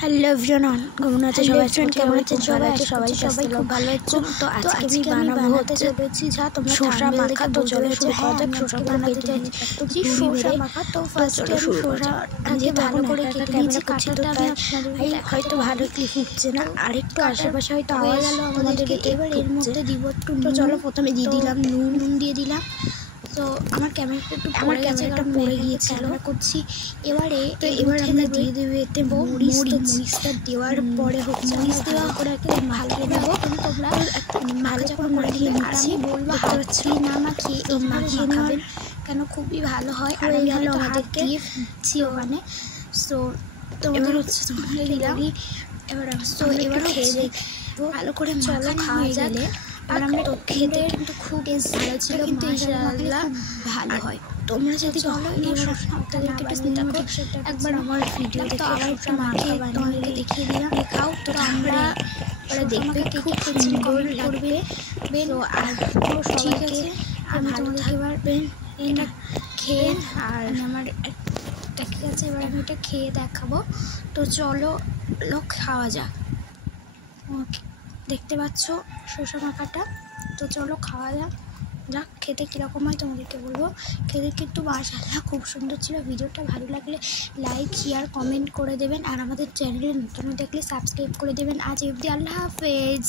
Hello everyone, কেমন আছেন সবাই? কেমন আছেন সবাই? সবাই খুব ভালো আছো। তো আজকে আমি বানাবো চলেছি যা তোমরা শসা মাখা। তো চলো শুরু করা যাক। শসা বানাতে চাইছি শসা মাখা। তো ফার্স্টে আমি শসাটাকে ভালো করে কেটে নিয়েছি। কাটাটা আমি হয়তো ভালো ক্লিপ উঠছে না, আরেকটু আশেপাশে হয়তো আওয়াজ তোমাদের এবার এর মধ্যে দিব একটু। তো চলো প্রথমে দিয়ে দিলাম নুন দিয়ে দিলাম। তো আমার ক্যামেরাটা পড়ে গিয়েছিল করছি। এবারে আমরা দিয়ে দেবো এতে মরিচটা দেওয়ার পরে হচ্ছে মরিচ দেওয়া করে মাখিয়ে নেবো। তোমরা ভালো করে মাখিয়ে নিচ্ছি। বলবো হাত দিয়ে না মাখিয়ে এই মাখিয়ে নেবেন, কেন খুবই ভালো হয়। আর আমি হলো আমাদেরকে দিচ্ছি ওখানে। সো তোমাদের হচ্ছে তোমাদের দিলাম। এবার খেয়ে দেখবো ভালো করে। চলো খাওয়া যাবে। আর আমরা তো খেতে কিন্তু খুব ভালো ছিল, কিন্তু মাশাআল্লাহ ভালো হয়। তোমরা যদি একবার আমার ভিডিও দেখে আবার একটা মাখিয়ে তোমাদেরকে দেখিয়ে দিলাম, দেখাও। তো আমরা দেখবে খুব সুন্দর লাগবে। আর ঠিক আছে, আমি তোমাদেরকে এবার এটা খেয়ে আর আমার ঠিক আছে, এবার আমি এটা খেয়ে দেখাবো। তো চলো খাওয়া যাক। দেখতে পাচ্ছ শসা মাখাটা। তো চলো খাওয়া যাক। খেতে কীরকম হয় তোমাদেরকে বলবো। খেতে কিন্তু মাশাআল্লাহ খুব সুন্দর ছিল। ভিডিওটা ভালো লাগলে লাইক শেয়ার কমেন্ট করে দেবেন, আর আমাদের চ্যানেলে নতুন দেখলে সাবস্ক্রাইব করে দেবেন। আজ অবধি, আল্লাহ হাফেজ।